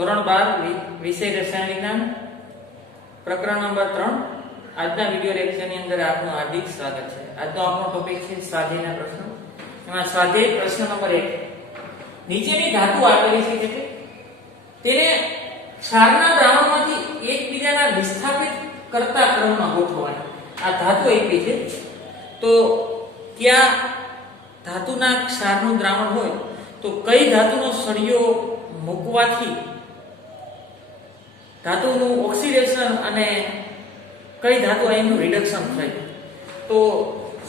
ધોરણ 12 વિષય રસાયણ વિજ્ઞાન પ્રકરણ નંબર 3 આજના વિડિયો લેક્ચરની અંદર આપનું હાર્દિક સ્વાગત છે। આજનો આપણો ટોપિક છે સ્વાધ્યાયના પ્રશ્નો। એમાં સ્વાધ્યાય પ્રશ્ન નંબર 1 નીચેની ધાતુ આપેલી છે કે તેને ક્ષારના દ્રાવણમાંથી એકબીજાના વિસ્થાપિત કરતા ક્રમમાં ગોઠવવાની। આ ધાતુ આપી છે તો ક્યાં ધાતુના ક્ષારનું દ્રાવણ હોય તો કઈ ધાતુનો સળિયો મૂકવાથી ધાતુનું ઓક્સિડેશન અને કઈ ધાતુ આયનનું રિડક્શન થાય। તો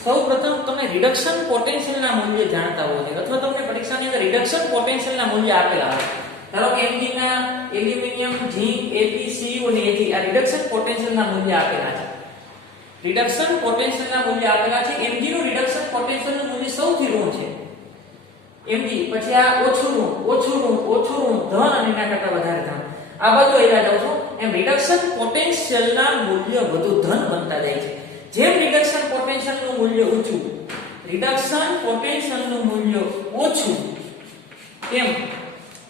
સૌપ્રથમ તમે રિડક્શન પોટેન્શિયલના મૂલ્ય જાણતા હોવો જોઈએ અથવા તમને પરીક્ષાની અંદર રિડક્શન પોટેન્શિયલના મૂલ્ય આપેલા હોય। ધારો કે Mg ના એલ્યુમિનિયમ, ઝીંક, Ap, Cu અને Ag આ રિડક્શન પોટેન્શિયલના મૂલ્ય આપેલા છે। રિડક્શન પોટેન્શિયલના મૂલ્ય આપેલા છે। Mg નું રિડક્શન પોટેન્શિયલનું મૂલ્ય સૌથી ઋણ છે Mg, પછી આ ઓછું ઋણ ધન અને એના કરતા વધારે ધન આ બધું એલા જાવ છો એમ રિડક્શન પોટેન્શિયલના મૂલ્ય વધુ ધન બનતા જાય છે। જેમ રિડક્શન પોટેન્શિયલનું મૂલ્ય ઊંચું, રિડક્શન પોટેન્શિયલનું મૂલ્ય ઓછું, તેમ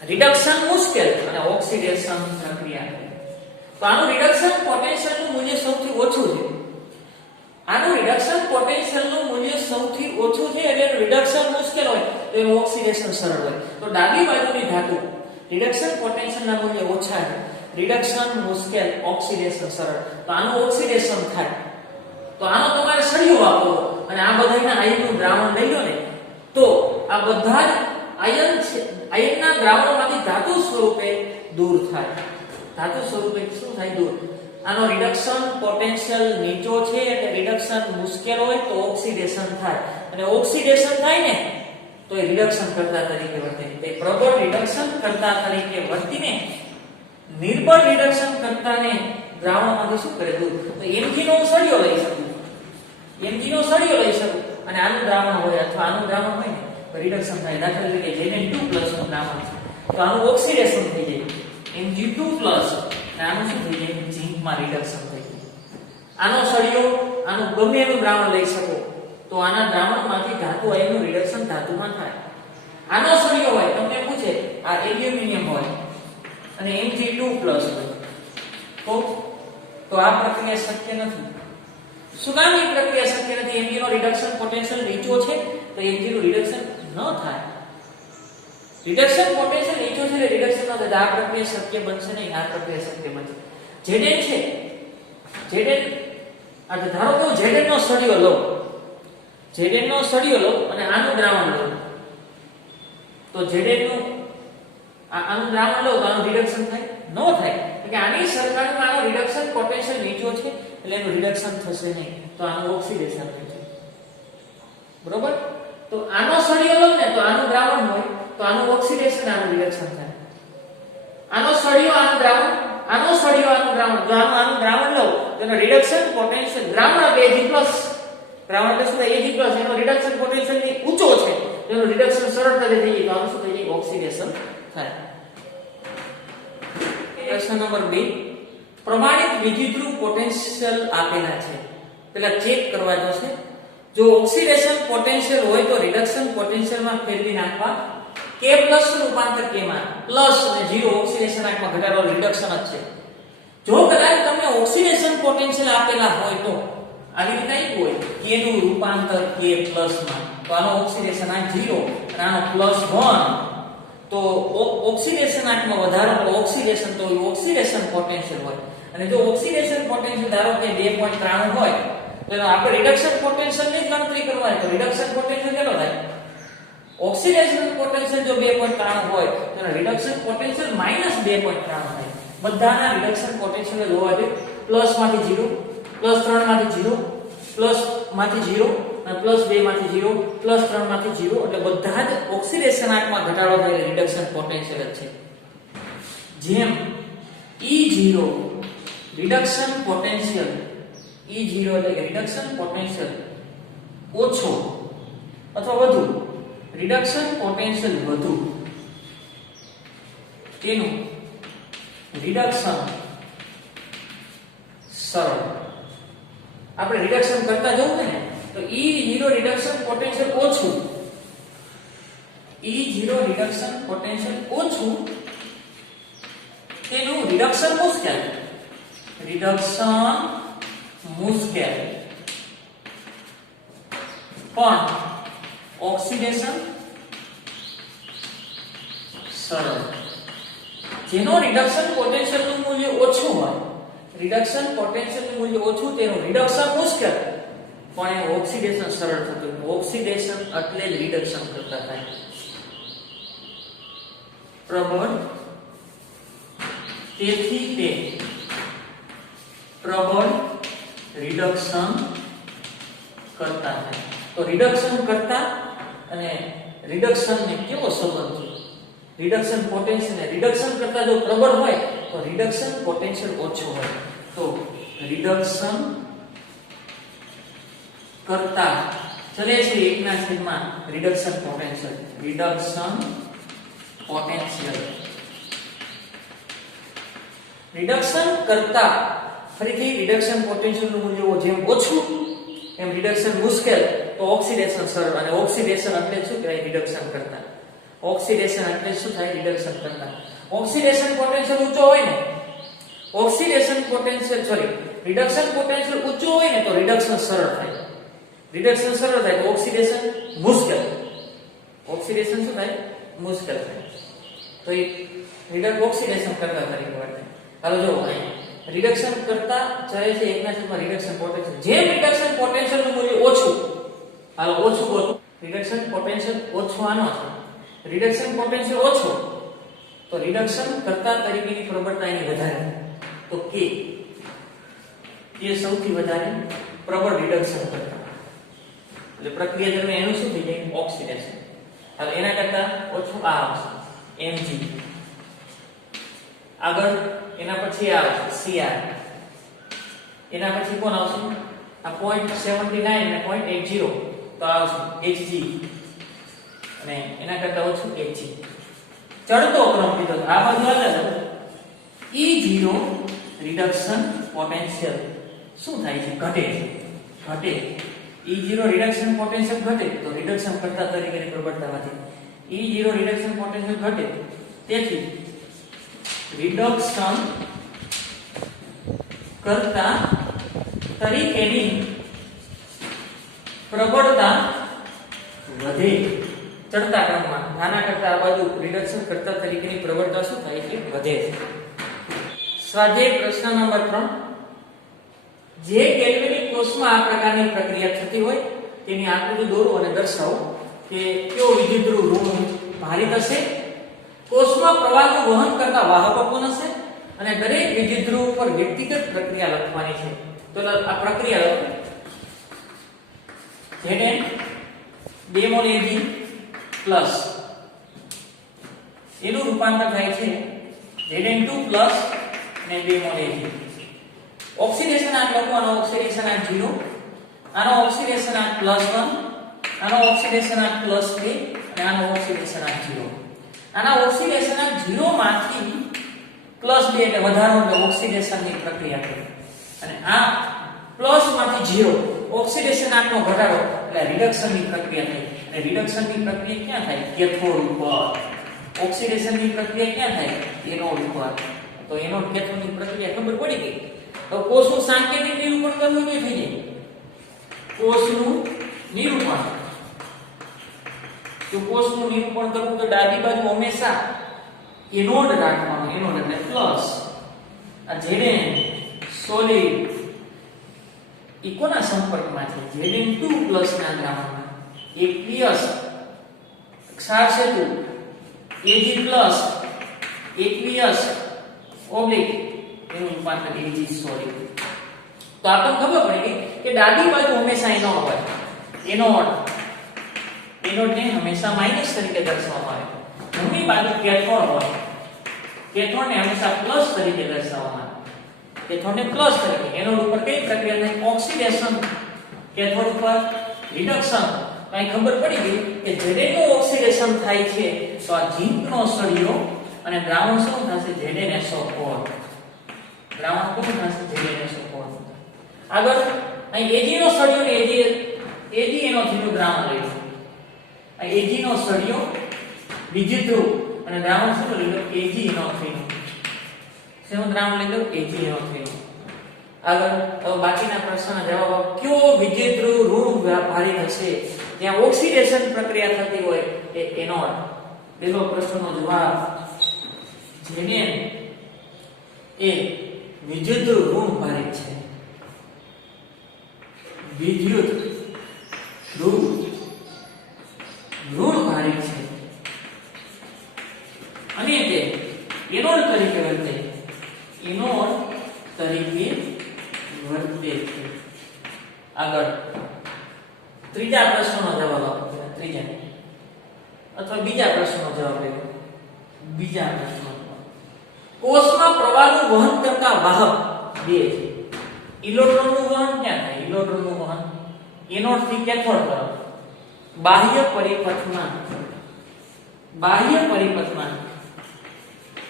રિડક્શન મુશ્કેલ અને ઓક્સિડેશન પ્રક્રિયા। તો આનું રિડક્શન પોટેન્શિયલનું મૂલ્ય સૌથી ઓછું છે। આનું રિડક્શન પોટેન્શિયલનું મૂલ્ય સૌથી ઓછું છે એટલે રિડક્શન મુશ્કેલ હોય તો એનું ઓક્સિડેશન સરળ હોય। તો ડાબી બાજુની ધાતુ રિડક્શન પોટેન્શિયલના મૂલ્ય ઓછા છે, રિડક્શન મુશ્કેલ, ઓક્સિડેશન સરળ। તો આનું ઓક્સિડેશન થાય તો આનો તમારે સળિયો વાપરવો અને આ બધાના આયનનું દ્રાવણ લઈ લો ને તો આ બધા જ આયન છે આયનના દ્રાવણમાંથી ધાતુ સ્વરૂપે દૂર થાય। ધાતુ સ્વરૂપે શું થાય? દૂર। આનો રિડક્શન પોટેન્શિયલ નીચો છે એટલે રિડક્શન મુશ્કેલ હોય તો ઓક્સિડેશન થાય અને ઓક્સિડેશન થાય ને તો એ રિડક્શન કરતા તરીકે વર્તે। તે પ્રબળ રિડક્શન કરતા તરીકે વર્તીને નિર્બળ રિડક્શન કરતાને દ્રાવણમાંથી શું કરે? દૂર। તો Mg નો સળિયો લઈ શકું, Mg નો સળિયો લઈ શકું અને આનું દ્રાવણ હોય અથવા આનું દ્રાવણ હોય ને તો રિડક્શન થાય। દાખલા તરીકે Zn2+ નું દ્રાવણ છે તો આનું ઓક્સિડેશન થઈ જાય Mg2+ અને આનું શું થઈ જાય? ઝીંકમાં રિડક્શન થઈ જાય। આનો સળિયો આનું ગમે એનું દ્રાવણ લઈ શકો તો આના દ્રાવણમાંથી ધાતુ આયનનું રિડક્શન ધાતુમાં થાય। આનો સળિયો હોય તમને પૂછે આ એલ્યુમિનિયમ હોય અને Mg2+ હોય તો આ પ્રક્રિયા શક્ય નથી। શું કામ એ પ્રક્રિયા શક્ય નથી? Mg નો રિડક્શન પોટેન્શિયલ નીચો છે તો Mg નું રિડક્શન ન થાય। રિડક્શન પોટેન્શિયલ નીચો છે એટલે રિડક્શન ન થાય, આ પ્રક્રિયા શક્ય બનશે નહીં। આ પ્રક્રિયા શક્ય બનશે। Zn છે, Zn આ ધારો કે Zn નો સળિયો લો, Zn નો સળિયો લો અને આનું દ્રાવણ લો તો Zn નું આનું દ્રાવણ લો તો આનું રિડક્શન થાય? ન થાય, કે આની સરખામણીમાં આનો રિડક્શન પોટેન્શિયલ નીચો છે એટલે એનું રિડક્શન થશે નહીં તો આનું ઓક્સિડેશન થશે। બરોબર? તો આનો સળિયો લો ને તો આનું દ્રાવણ હોય તો આનું ઓક્સિડેશન, આનું રિડક્શન થાય। આનો સળિયો આનું દ્રાવણ, આનો સળિયો આનું દ્રાવણ, જો આનું દ્રાવણ લો તો એનો રિડક્શન પોટેન્શિયલ દ્રાવણ એટલે Ag+, દ્રાવણ એટલે શું થાય? Ag+, એનો રિડક્શન પોટેન્શિયલ ની ઊંચો છે એનું રિડક્શન સરળતાથી થઈ જાય તો આનું શું થઈ જાય? ઓક્સિડેશન થાય। પ્રશ્ન નંબર 2 પ્રમાણિત વિદ્યુતરૂપ પોટેન્શિયલ આપેલા છે, પેલા ચેક કરવા જોશે। જો ઓક્સિડેશન પોટેન્શિયલ હોય તો રિડક્શન પોટેન્શિયલમાં ફેરવી નાખવા K+ નું રૂપાંતર K માં પ્લસ અને 0 ઓક્સિડેશન આંકમાં ઘટાડો રિડક્શન જ છે। જો કદાચ તમને ઓક્સિડેશન પોટેન્શિયલ આપેલા હોય તો આવી રીતે આપ્યું હોય K નું રૂપાંતર K+ માં તો આનો ઓક્સિડેશન આંક 0 અને આનો +1 તો ઓક્સિડેશન આંકમાં વધારો તો ઓક્સિડેશન તો ઓક્સિડેશન પોટેન્શિયલ હોય અને જો ઓક્સિડેશન પોટેન્શિયલ ધારો કે 2.93 હોય તો આપણે રિડક્શન પોટેન્શિયલ ની ગણતરી કરવાની તો રિડક્શન પોટેન્શિયલ કેટલો થાય? ઓક્સિડેશન પોટેન્શિયલ જો 2.93 હોય તો રિડક્શન પોટેન્શિયલ -2.93 થાય। બધાના રિડક્શન પોટેન્શિયલ હોવા જોઈએ પ્લસ માંથી 0, +3 માંથી 0, પ્લસ માંથી 0 અને +2 માંથી 0, +3 માંથી 0 એટલે બધા જ ઓક્સિડેશન આંકમાં ઘટાડો થાય રિડક્શન પોટેન્શિયલ જ છે। જેમ E0 રિડક્શન પોટેન્શિયલ E0 એટલે કે રિડક્શન પોટેન્શિયલ ઓછો અથવા વધુ, રિડક્શન પોટેન્શિયલ વધુ તેનું રિડક્શન સરળ। આપણે રિડક્શન કરતા જવું ને તો E0 રિડક્શન પોટેન્શિયલ ઓછું, E0 રિડક્શન પોટેન્શિયલ ઓછું રિડક્શન મુશ્કેલ, રિડક્શન મુશ્કેલ પણ ઓક્સિડેશન સરળ. જેનો રિડક્શન પોટેન્શિયલ નું મૂલ્ય ઓછું હોય, રિડક્શન પોટેન્શિયલ નું મૂલ્ય ઓછું, તેનું રિડક્શન મુશ્કેલ પણ એ ઓક્સિડેશન સરળ થતું. ઓક્સિડેશન એટલે જ રિડક્શન કરતા થાય. પ્રબળ, તેથી તે પ્રબળ રિડક્શન કરતા થાય. તો રિડક્શન કરતા અને રિડક્શન ને કેવો સંબંધ છે? રિડક્શન પોટેન્શિયલ ને રિડક્શન કરતા જો પ્રબળ હોય તો રિડક્શન પોટેન્શિયલ ઓછો હોય. તો રિડક્શન કરતા ચલે છે 1/, reduction potential, reduction potential, reduction કરતા ફરીથી રિડક્શન પોટેન્શિયલ નું મૂલ્ય જેમ ઓછું એમ રિડક્શન મુશ્કેલ, તો ઓક્સિડેશન સરળ. અને ઓક્સિડેશન એટલે શું કહેવાય? રિડક્શન કરતા. ઓક્સિડેશન એટલે શું થાય? રિડક્શન કરતા. ઓક્સિડેશન પોટેન્શિયલ ઊંચો હોય ને, ઓક્સિડેશન પોટેન્શિયલ રિડક્શન પોટેન્શિયલ ઊંચો હોય ને તો રિડક્શન સરળ થાય. રિડક્શન સરળ થાય તો ઓક્સિડેશન મુશ્કેલ. ઓક્સિડેશન શું થાય? મુશ્કેલ થાય. તો એ ઓક્સિડેશન કરતા તરીકે વર્તે. હાલો જો રિડક્શન કરતા ચલે છે 1/, રિડક્શન પોટેન્શિયલ. જેમ રિડક્શન પોટેન્શિયલ નું મૂલ્ય ઓછું, હાલો ઓછું બોલો, રિડક્શન પોટેન્શિયલ ઓછું આનો છે, રિડક્શન પોટેન્શિયલ ઓછો તો રિડક્શન કરતા તરીકેની પ્રબળતા એની વધારે. તો કે સૌથી વધારે પ્રબળ રિડક્શન કરતા, એટલે પ્રક્રિયા દરમિયાન એનું શું થઈ જાય? ઓક્સિડેશન. હવે એના કરતા ઓછું આ આવશે Mg. આગળ એના પછી આ આવશે Cr. એના પછી કોણ આવશે? આ 0.79 અને 0.80 તો આવશે Hg. અને એના કરતા ઓછું Hg. ચડતો ક્રમ લીધો. આ બધું અલગ. E0 રિડક્શન પોટેન્શિયલ શું થાય છે? ઘટે છે. ઘટે. E0 રિડક્શન પોટેન્શિયલ ઘટે તો રિડક્શન કરતા તરીકેની પ્રબળતા વધે. E0 રિડક્શન પોટેન્શિયલ ઘટે, તેથી રિડક્શન કરતા તરીકેની પ્રબળતા વધે. ચડતા ક્રમમાં નાના કરતા આ બાજુ રિડક્શન કરતા તરીકેની પ્રબળતા શું થાય છે? વધે. સ્વાધ્યાય પ્રશ્ન નંબર 3. જે કેલ્વિનિક કોષમાં આ પ્રકારની પ્રક્રિયા થતી હોય તેની આકૃતિ દોરો અને દર્શાવો કે કયો વિદ્યુતધ્રુવ ઋણ ભારિત હશે, કોષમાં પ્રવાહનું વહન કરતા વાહકો કોણ હશે, અને દરેક વિદ્યુતધ્રુવ પર વ્યક્તિગત પ્રક્રિયા લખવાની છે. તો આ પ્રક્રિયા લખો. Zn 2 મોલ Ag પ્લસ એનું રૂપાંતર થાય છે Zn2 પ્લસ અને 2 મોલ Ag. ઓક્સિડેશન આંક લખવાનો, ઓક્સિડેશન આંક 0, આનો ઓક્સિડેશન આંક +1, આનો ઓક્સિડેશન આંક +2 અને આનો ઓક્સિડેશન આંક 0. આના ઓક્સિડેશન આંક 0 માંથી +2 એટલે વધારો, એટલે ઓક્સિડેશનની પ્રક્રિયા થઈ. અને આ પ્લસ માંથી 0 ઓક્સિડેશન આંકનો ઘટાડો એટલે રિડક્શનની પ્રક્રિયા થઈ. અને રિડક્શનની પ્રક્રિયા ક્યાં થાય? કેથોડ ઉપર. ઓક્સિડેશનની પ્રક્રિયા ક્યાં થાય? એનોડ ઉપર. તો એનોડ કેથોડની પ્રક્રિયા ખબર પડી ગઈ. તો કોષનું સાંકેતિક નિરૂપણ કરવું તો થઈ જાય. કોષનું નિરૂપણ, જો કોષનું નિરૂપણ કરવું તો ડાબી બાજુ હંમેશા એનોડ રાખવાનો. એનોડ એટલે પ્લસ. આ Zn સોલિડ ઇકોના સંપર્કમાં છે. Zn2 પ્લસ ના દ્રાવણમાં aqueous ક્ષાર સેતુ Ag પ્લસ aqueous ઓબ્લિક એનું રૂપાંતર Ag સોલિડ. તો આપણને ખબર પડી કે ડાબી બાજુ હંમેશા એનોડ હોય. એનોડને હંમેશા માઈનસ તરીકે દર્શાવવામાં આવે. જમણી બાજુ કેથોડ હોય. કેથોડને હંમેશા પ્લસ તરીકે દર્શાવવામાં આવે. કેથોડને પ્લસ તરીકે. એનોડ ઉપર કઈ પ્રક્રિયા થાય? ઓક્સિડેશન. કેથોડ ઉપર રિડક્શન. કઈ ખબર પડી ગઈ કે Zn નું ઓક્સિડેશન થાય છે તો આ ઝીંકનો સળિયો અને દ્રાવણ શું થશે? ZnSO4. દ્રાવણ કોણ થશે? ZnSO4. આગળ અહીં Ag નો સળિયો ને AgNO3 નું દ્રાવણ લઈશું. આ Ag નો સળિયો વિદ્યુતધ્રુવ અને દ્રાવણ શું લઈશું? AgNO3 નું. શેનું દ્રાવણ લીધું AgNO3 નું. આગળ હવે બાકીના પ્રશ્નના જવાબ આપો. કયો વિદ્યુતધ્રુવ ઋણ ભારિત હશે ત્યાં ઓક્સિડેશન પ્રક્રિયા થતી હોય એ એનોડ. પહેલો પ્રશ્નનો જવાબ ઝેનેન એ વિદ્યુતધ્રુવ ઋણ ભારિત છે. વિદ્યુત ધ્રુવ ઋણ ભારિત છે અને તે એનોડ તરીકે વર્તે છે. આગળ ત્રીજા પ્રશ્નનો જવાબ આપો. ત્રીજા અથવા બીજા પ્રશ્નનો જવાબ લેવો. બીજા પ્રશ્નનો કોષમાં પ્રવાહનું વહન કરતા વાહક બે છે. ઇલેક્ટ્રોનનું વહન ક્યાં થાય? ઇલેક્ટ્રોનનું વહન એનોડ થી કેથોડ તરફ બાહ્ય પરિપથમાં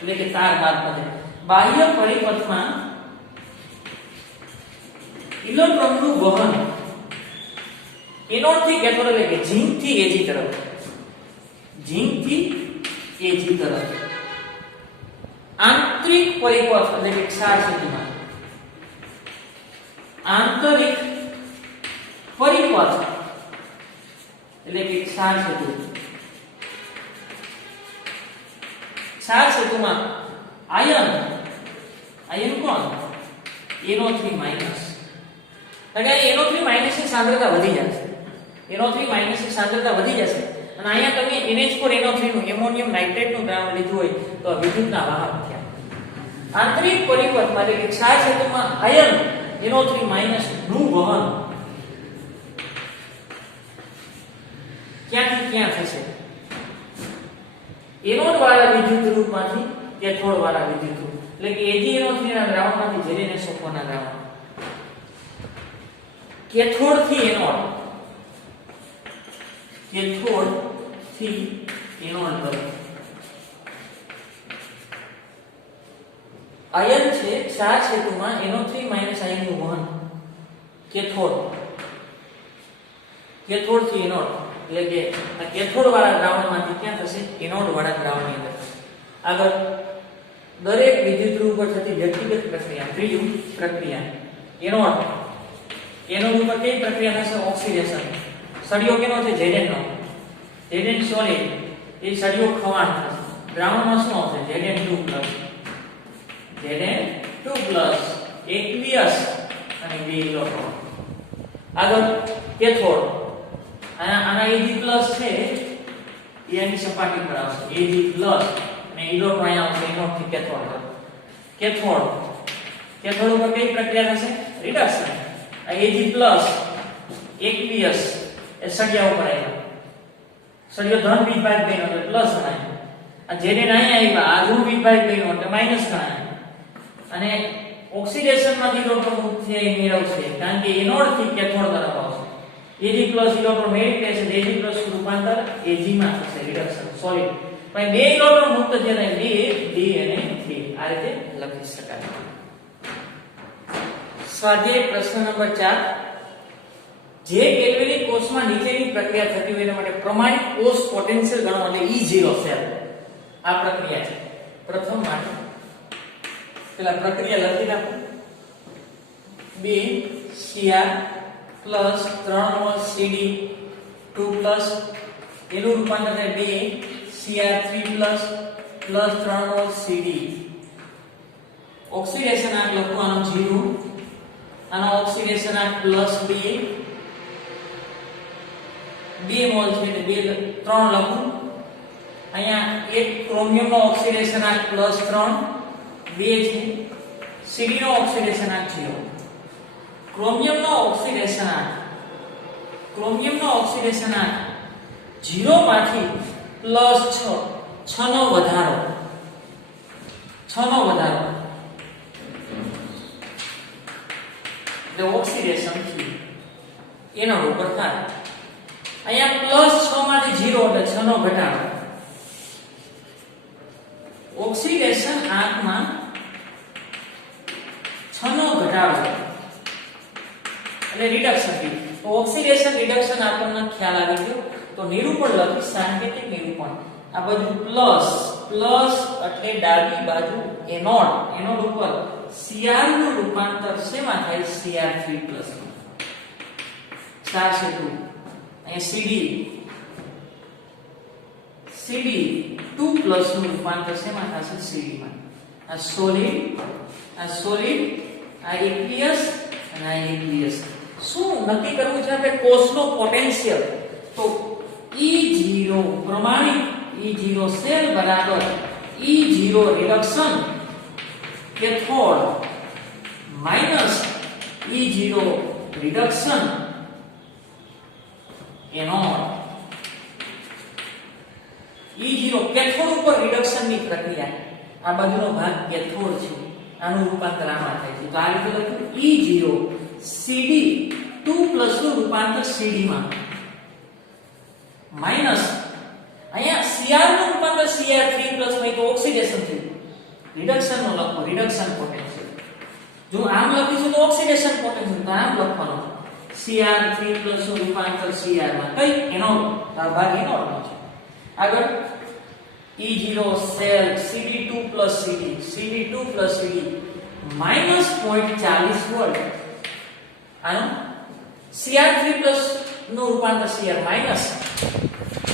એટલે કે તાર મારફતે બાહ્ય પરિપથમાં ઇલેક્ટ્રોનનું વહન એનોડ થી કેથોડ એટલે કે ઝિંક થી Ag તરફ આંતરિક પરિપથ એટલે કે ક્ષાર સેતુમાં આંતરિક પરિપથ એટલે કે ક્ષાર સેતુમાં આયન કોણ? NO3 minus. એટલે NO3 માઈનસ ની સાંદ્રતા વધી જશે. NO3 માઈનસ ની સાંદ્રતા વધી જશે અને અહીંયા તમે NH4NO3 નું એમોનિયમ નાઇટ્રેટ નું દ્રાવણ લીધું હોય તો વિદ્યુતના વાહક થયા. આંતરિક પરિપથમાં એટલે કે ક્ષાર સેતુમાં આયન NO3 માઈનસ નું વહન ક્યાંથી ક્યાં થશે? એનોડ વાળા વિદ્યુતધ્રુવમાંથી કેથોડ વાળા વિદ્યુતધ્રુવ એટલે કે AgNO3 ના દ્રાવણમાંથી ZnSO4 ના દ્રાવણ કેથોડ થી એનોડ પર આયન છે ક્ષાર સેતુમાં NO3 આયનનું વહન કેથોડ થી એનોડ એટલે કે આ કેથોડ વાળા દ્રાવણમાંથી ક્યાં થશે? એનોડ વાળા દ્રાવણની અંદર. આગળ દરેક વિદ્યુતધ્રુવ પર થતી વ્યક્તિગત પ્રક્રિયા. ત્રીજું પ્રક્રિયા એનોડ ઉપર કઈ પ્રક્રિયા થશે? ઓક્સિડેશન. સળિયો કેનો છે? Zn નો. Zn સોલિડ એ સળિયો ખવાણ થશે. દ્રાવણમાં શું આવશે? Zn2+ aqueous અને 2 ઇલેક્ટ્રોન. આગળ કેથોડ આના Ag+ છે એ આની સપાટી પર આવશે Ag+ અને ઇલેક્ટ્રોન અહીંયા આવશે એનોડ થી કેથોડ ઉપર કઈ પ્રક્રિયા થશે? રિડક્શન. આ Ag+ aqueous એ સળિયા ઉપર આવ્યા. સળિયો ધન વિભાગ બન્યો એટલે પ્લસ ગણાય. આ Zn અહીંયા આવ્યા આ ઋણ વિભાગ બન્યો એટલે માઈનસ ગણાય. અને ઓક્સિડેશન માંથી ઇલેક્ટ્રોન મુક્ત થઈ મેળવશે કારણ કે એનોડ થી કેથોડ તરફ આવશે. Ag+ ઇલેક્ટ્રોન મેળવી લેશે Ag+ નું રૂપાંતર Ag માં થશે રિડક્શન સોલિડ. પછી બે ઇલેક્ટ્રોન મુક્ત થયા થાય 2 અને 3. આ રીતે લખી શકાય. સ્વાધ્યાય પ્રશ્ન નંબર 4 જે કેલ્વિનિક કોષમાં નીચેની પ્રક્રિયા થતી હોય એના માટે પ્રમાણિત કોષ પોટેન્શિયલ ગણો એટલે E0 સેલ. આ પ્રક્રિયા છે. પ્રથમ માટે પેલા પ્રક્રિયા લખી નાખો. 2Cr પ્લસ 3 મોલ Cd2+ એનું રૂપાંતર થાય 2Cr3+ plus 3 mall Cd. Oxidation આંક લખવાનું 0. આનો ઓક્સિડેશન આંક +2 મોલ છે એટલે 3 લખું. અહીંયા એક ક્રોમિયમનો ઓક્સિડેશન આંક +3 2 છે. Cd નો ઓક્સિડેશન આંક 0. ક્રોમિયમનો ઓક્સિડેશન આંક 0 માંથી +6 નો વધારો એટલે ઓક્સિડેશન થી એના ઉપર થાય. અહીંયા +6 માંથી 0 એટલે 6 નો ઘટાડો. ઓક્સિડેશન આંકમાં 6 નો ઘટાડો એટલે રિડક્શન થી. તો ઓક્સિડેશન રિડક્શન આપણને ખ્યાલ આવી ગયો. તો નિરૂપણ લખી સાંકેતિક નિરૂપણ. આ બધું પ્લસ પ્લસ એટલે ડાબી બાજુ એનોડ ઉપર Cr નું રૂપાંતર શેમાં થાય? Cr3 પ્લસ 4 છે 2 અહીંયા Cd2 પ્લસ નું રૂપાંતર શેમાં થશે? Cd માં. આ સોલિડ આ aqueous અને આ aqueous. શું નક્કી કરવું છે આપણે? કોષનો પોટેન્શિયલ. તો E0 પ્રમાણિત E0 સેલ બરાબર E0 reduction cathode minus E0 reduction anode. E0 cathode ઉપર રિડક્શન ની પ્રક્રિયા. આ બાજુનો ભાગ કેથોડ છે, આનું રૂપાંતર આમાં થાય છે. તો આ રીતે લખ્યું E0 Cd2 પ્લસ નું રૂપાંતર Cd માં માઈનસ અહીંયા Cr નું રૂપાંતર Cr3 પ્લસ માં તો ઓક્સિડેશન થયું. રિડક્શન નો લખો, રિડક્શન પોટેન્શિયલ. જો આમ લખીશું તો ઓક્સિડેશન પોટેન્શિયલ, તો આમ લખવાનું Cr3 પ્લસ નું રૂપાંતર Cr માં. કઈ? એનોડ. આ ભાગ એનોડ નો છે. આગળ E0 cell Cd2 plus Cd2 plus Cd minus 0.40 volt. આનો Cr3 પ્લસ નું રૂપાંતર Cr માઈનસ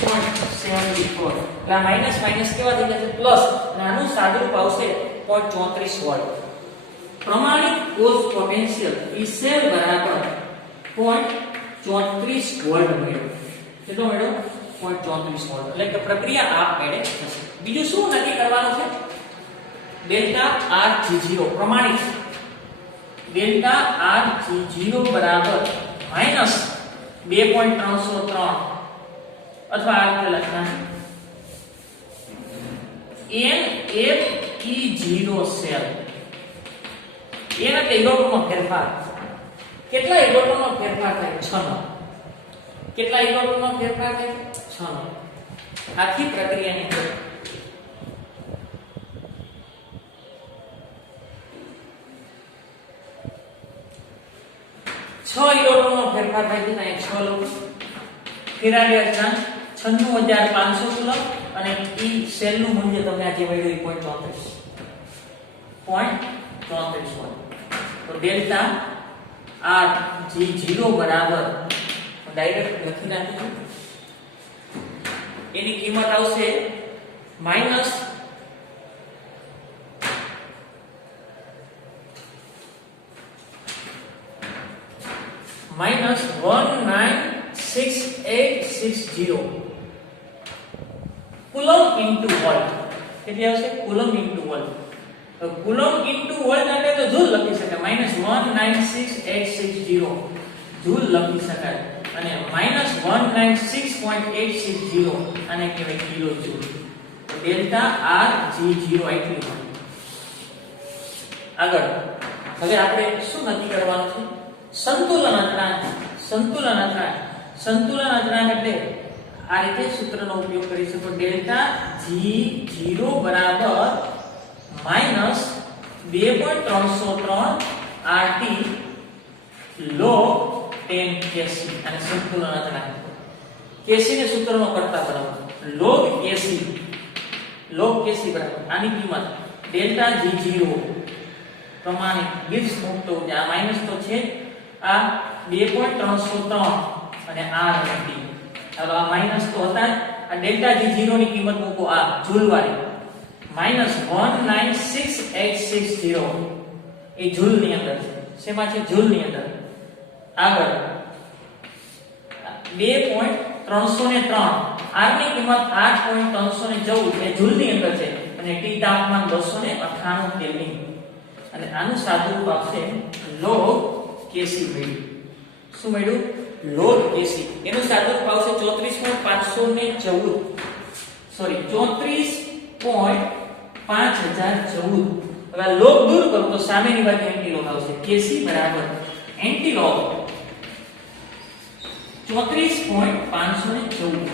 0.74. એટલે આ માઈનસ માઈનસ કેવા થઈ જશે? પ્લસ. અને આનું સાદુરૂપ આવશે 0.34 વોલ્ટ. પ્રમાણિત કોષ પોટેન્શિયલ E સેલ બરાબર 0.34 વોલ્ટ મેળવ્યો. કેટલો મેળવ્યો? 0.34 વોલ્ટ. એટલે કે પ્રક્રિયા આપમેળે થશે. બીજું શું નક્કી કરવાનું છે? ડેલ્ટા Rg0 પ્રમાણિત ડેલ્ટા Rg0 બરાબર માઈનસ 2.303 અથવા આ રીતે લખવાનું NFE0 સેલ. n એટલે ઇલેક્ટ્રોનનો ફેરફાર. કેટલા ઇલેક્ટ્રોનનો ફેરફાર થાય? 6 નો. કેટલા ઇલેક્ટ્રોનનો ફેરફાર થાય? 6 નો. આખી પ્રક્રિયાની અંદર 6 ઇલેક્ટ્રોનનો ફેરફાર થાય છે. અહીંયા 6 લોકો ફેરાડે અચળાંક 96500 કુલમ અને E સેલ નું મૂલ્ય તમને આજે મળ્યું 0.34 વોલ્ટ. તો ડેલ્ટા Rg0 બરાબર ડાયરેક્ટ લખી નાખીશું. એની કિંમત આવશે માઈનસ -196860 કુલમ ઇન્ટુ વોલ્ટ. કેટલી આવશે? Coulomb into volt. તો કુલમ ઇન્ટુ વોલ્ટ એટલે તો જૂલ લખી શકાય. -196860 જૂલ લખી શકાય. અને -196.860 આને કહેવાય કિલો જૂલ. ડેલ્ટા Rg0 આટલું મળે. આગળ હવે આપણે શું નક્કી કરવાનું છે? સંતુલન અચળાંક. સંતુલન અચળાંક એટલે આ રીતે સૂત્રનો ઉપયોગ કરી શકો. ડેલ્ટા G0 બરાબર -2.303 RT log 10 Kc. અને સંતુલન અચળાંક Kc ને સૂત્રનો કરતા બરાબર log Kc બરાબર આની કિંમત ડેલ્ટા G0 પ્રમાણિત ગિબ્સ મુક્ત ઉર્જા. આ માઈનસ તો છે, આ 2.303 અને આ RT. ચાલો આ માઈનસ તો હતા. આ ડેલ્ટા G0 ની કિંમત મૂકો આ જૂલ વાળી -196.860 એ જૂલ ની અંદર છે. શેમાં છે? જૂલ ની અંદર. આગળ 2.303 R ની કિંમત 8.314 એ જૂલ ની અંદર છે અને T તાપમાન 298 કેલ્વિન. અને આનું સાદુરૂપ આપશે log Kc મળ્યું. શું મળ્યું? log Kc. એનું સાદુરૂપ આવશે 34.5014. સોરી 34.5014. હવે log દૂર કરો તો સામેની બાજુ એન્ટીલોગ આવશે. Kc બરાબર એન્ટીલોગ 34.514.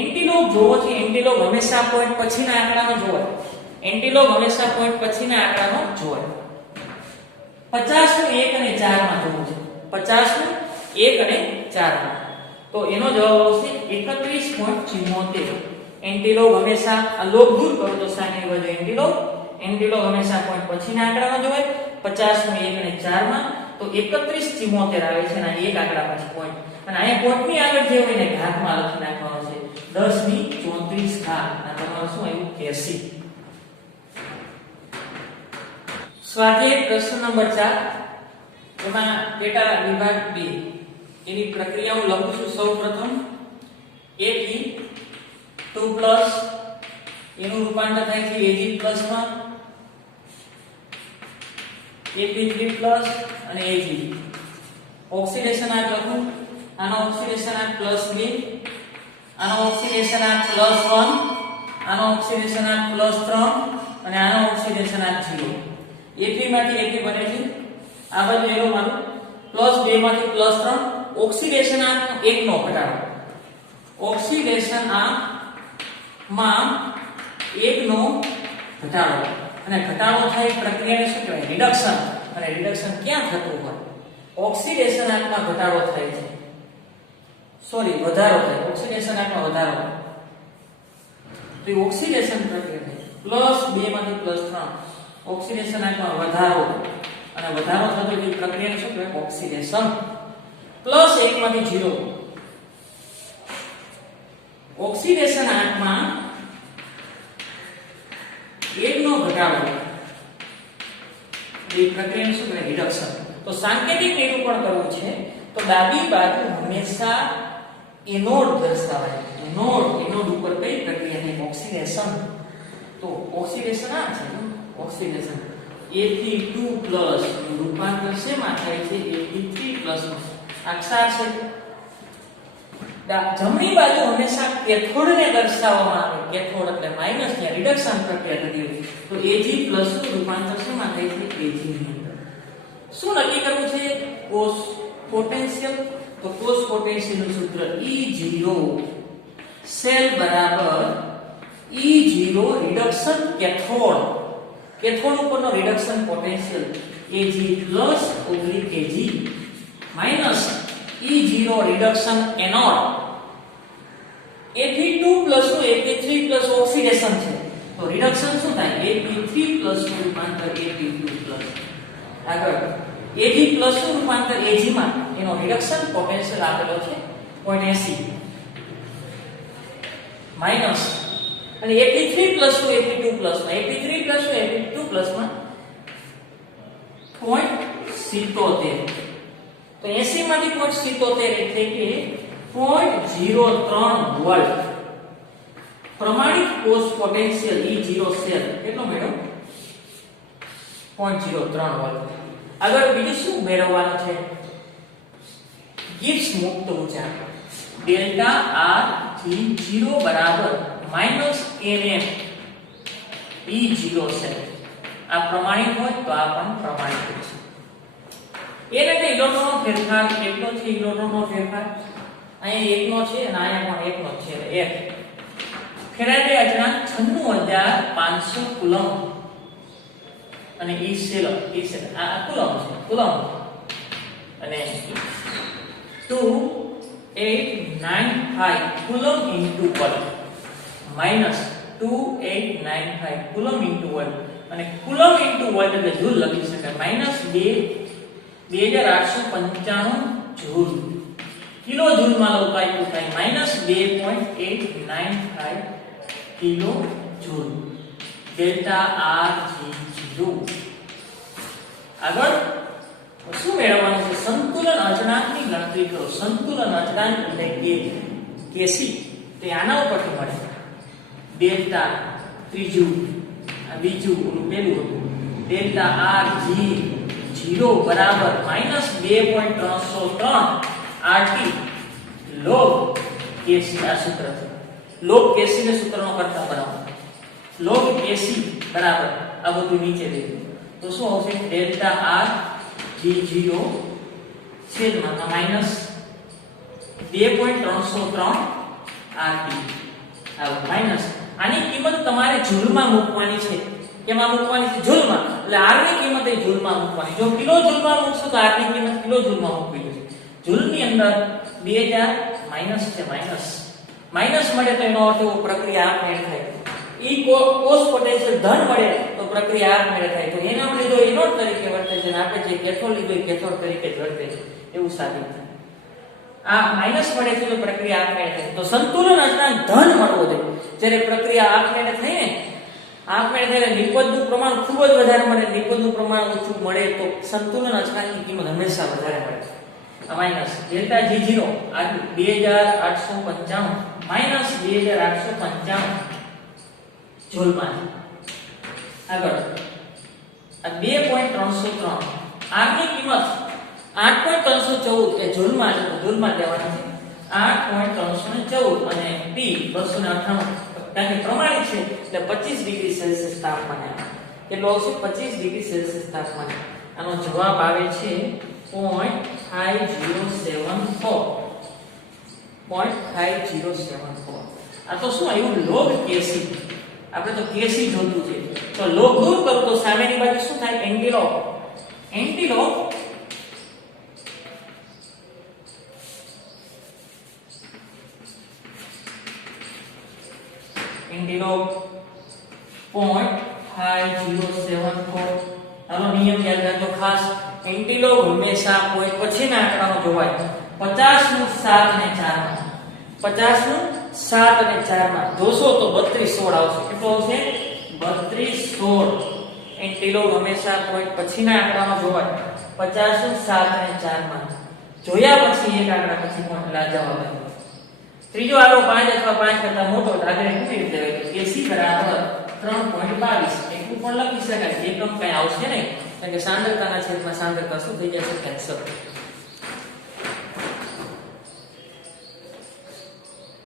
એન્ટીલોગ જોવો છે. એન્ટીલોગ હંમેશા પોઈન્ટ પછીના આંકડાનો જોવાય. એન્ટીલોગ હંમેશા પોઈન્ટ પછીના આંકડાનો જોવાય. 50 નું 1 અને 4 માં જોવું છે. 50 નું 1 અને 4 માં. તો એનો જવાબ આવશે 31.74. એન્ટીલોગ હંમેશા આ લોગ દૂર કરો તો સામેની બાજુ એન્ટીલોગ. એન્ટીલોગ હંમેશા પોઈન્ટ પછીના આંકડામાં જ હોય. 50 નું 1 અને 4 માં તો 3174 આવે છે અને એક આંકડા પછી પોઈન્ટ. અને અહીંયા પોઈન્ટની આગળ જે હોય ને ઘાતમાં લખી નાખવાનો છે 10 ની 34 ઘાત. આ તમારું શું આવ્યું 80. સ્વાધ્યાય પ્રશ્ન નંબર 4 એમાં પેટા વિભાગ 2 એની પ્રક્રિયા હું લખું છું. સૌપ્રથમ a થી 2 પ્લસ એનું રૂપાંતર થાય છે Ag+ માં, Ap3 પ્લસ અને Ag. ઓક્સિડેશન આંક લખું. આનો ઓક્સિડેશન આંક +2, આનો ઓક્સિડેશન આંક +1, આનો ઓક્સિડેશન આંક +3 અને આનો ઓક્સિડેશન આંક 0. Ap માંથી Ap બને છે આ બાજુ એરો મારું +2 માંથી +3. ઓક્સિડેશન આંક 1 નો ઘટાડો. ઓક્સિડેશન આંક માં 1 નો ઘટાડો અને ઘટાડો થાય પ્રક્રિયાને શું કહેવાય રિડક્શન. અને રિડક્શન ક્યાં થતું હોય ઓક્સિડેશન આંકમાં ઘટાડો થાય છે. સોરી વધારો થાય. ઓક્સિડેશન આંકમાં વધારો થાય તો એ ઓક્સિડેશન પ્રક્રિયા થાય. +2 માંથી +3 ઓક્સિડેશન આંકમાં વધારો અને વધારો થતો એ પ્રક્રિયાને શું કહેવાય ઓક્સિડેશન. +1 માંથી 0 ઓક્સિડેશન આંકમાં 1 નો ઘટાડો એ પ્રક્રિયાને શું કહેવાય રિડક્શન. તો સાંકેતિક નિરૂપણ કરવું છે તો ડાબી બાજુ હંમેશા એનોડ દર્શાવાય. એનોડ ઉપર કઈ પ્રક્રિયા થાય ઓક્સિડેશન. તો ઓક્સિડેશન આ છે ઓક્સિડેશન. A થી 2 પ્લસ રૂપાંતર શેમાં થાય છે A થી 3 પ્લસ માં. આ ક્ષાર છે. જમણી બાજુ હંમેશા કેથોડને દર્શાવવામાં આવે. કેથોડ એટલે માઈનસ ત્યાં રિડક્શન પ્રક્રિયા થતી હોય તો Ag+ નું રૂપાંતર શેમાં થાય છે Ag ની અંદર. શું નક્કી કરવું છે કોષ પોટેન્શિયલ. તો કોષ પોટેન્શિયલ નું સૂત્ર E0 સેલ બરાબર E0 રિડક્શન કેથોડ. કેથોડ ઉપરનો reduction potential Ag+ Ag minus E0 reduction anode. Ap2 plus નું Ap3 પ્લસ ઓક્સિડેશન છે તો રિડક્શન શું થાય Ap3 પ્લસ નું રૂપાંતર Ap2 પ્લસ. આગળ Ag પ્લસ નું રૂપાંતર Ag માં એનો રિડક્શન પોટેન્શિયલ આપેલો છે 0.80 માઈનસ અને Ap3 પ્લસ નું Ap2 પ્લસ માં Ap3 પ્લસ નું Ap2 પ્લસ માં 0.77 તો 80 માંથી 0.77 એટલે કે 0.03 વોલ્ટ. પ્રમાણિત કોષ પોટેન્શિયલ E0 સેલ કેટલો મેળવ્યો 0.03 વોલ્ટ. આગળ બીજું શું મેળવવાનું છે ગિબ્સ મુક્ત ઊર્જા ડેલ્ટા R G0 બરાબર -nm E0 સેલ. આ પ્રમાણિત હોય તો આ પણ પ્રમાણિત છે. એને કે ઇલેક્ટ્રોનનો ફેરફાર કેટલો છે ઇલેક્ટ્રોનનો ફેરફાર અહીંયા 1 નો છે અને અહીંયા પણ 1 નો છે એટલે 1 ફેરાડે અચળાંક 96500 કુલમ્બ અને E સેલ આ કુલમ્બ છે કુલમ્બ અને 2895 coulomb into volt minus 2895 coulomb into volt અને કુલમ્બ ઇન્ટુ વોલ્ટ એટલે જૂલ લખી શકાય માઈનસ 2895 જૂલ. કિલો જૂલમાં લોકાયું થાય minus 2.895 kilo joule. Delta R G0. આગળ શું મેળવવાનું છે સંતુલન અચળાંકની ગણતરી કરો. સંતુલન અચળાંક એટલે Kc તે આના ઉપરથી મળે. ડેલ્ટા ત્રીજું આ બીજું ઓલું પહેલું હતું ડેલ્ટા R G0 બરાબર -2.303 RT log Kc. આ સૂત્ર છે log Kc ને સૂત્રનો કરતા બનાવો. log Kc બરાબર આ બધું નીચે દેજો તો શું આવશે ડેલ્ટા R G0 છેદમાં -2.303 RT આ માઈનસ. આની કિંમત તમારે જૂલમાં મૂકવાની છે. કેમાં મૂકવાની છે જૂલમાં. એટલે R ની કિંમત એ જૂલમાં મૂકવાની. જો કિલો જૂલમાં મૂકશો તો R ની કિંમત કિલો જૂલમાં મૂકવી છે. જૂલની અંદર 2000 માઈનસ છે માઈનસ માઇનસ મળે તો એનો અર્થ એવો પ્રક્રિયા આપમેળે થાય. ઈ કોષ પોટેન્શિયલ ધન મળે તો પ્રક્રિયા આપમેળે થાય. તો એનો લીધો એનોડ તરીકે વર્તે છે અને આપણે જે કેથોડ લીધો એ કેથોડ તરીકે જ વર્તે છે એવું સાબિત થાય. આ માઇનસ મળે છે તો પ્રક્રિયા આપમેળે થાય. તો સંતુલન અચળાંક ધન મળવો જોઈએ. જ્યારે પ્રક્રિયા આપમેળે થાય ને આપમેળે થાય નિપજનું પ્રમાણ ખૂબ જ વધારે મળે, નિપજનું પ્રમાણ ઓછું મળે તો સંતુલન અચળાંકની કિંમત હંમેશા વધારે મળે. માઇનસ ડેલ્ટા G0 આ 2895 માઇનસ 2895 જૂલમાં. આગળ આ 2.303 આની કિંમત 8.314 એ જૂલમાં છે તો જૂલમાં લેવાની છે. 8.314 અને P 298 કારણ કે પ્રમાણિત છે એટલે 25 ડિગ્રી સેલ્સિયસ તાપમાને. કેટલો આવશે? 25 ડિગ્રી સેલ્સિયસ તાપમાને. આનો જવાબ આવે છે 0.5074. આ તો શું આવ્યું? લોગ કેસી. આપણે તો કેસી જોતું છે તો લોગ દૂર કરું તો સામેની બાજુ શું થાય? એન્ટીલોગ. Antilog antilog 0.5074. આનો નિયમ યાદ રાખજો ખાસ. એન્ટીલોગ હંમેશા કોઈ પછીના આંકડાનો જોવાય. 50 નું 7 અને 4 માં 50 નું 7 અને 4 માં જોશો તો 32 16 આવશે. કેટલો આવશે? 32 16. એન્ટીલોગ હંમેશા કોઈ પછીના આંકડાનો જોવાય. 50 નું 7 અને 4 માં જોયા પછી એક આંકડા પછી મોટલા જવાબ આવે. ત્રીજો આંકડો 5 અથવા 5 કરતા મોટો તો આગળ શું કરી દેવાય કે AC બરાબર 3.22. એટલું પણ લખી શકાય. એકમ કઈ આવશે નહીં કારણ કે સાંદ્રતાના છેદમાં સાંદ્રતા શું થઈ જશે? કેન્સલ.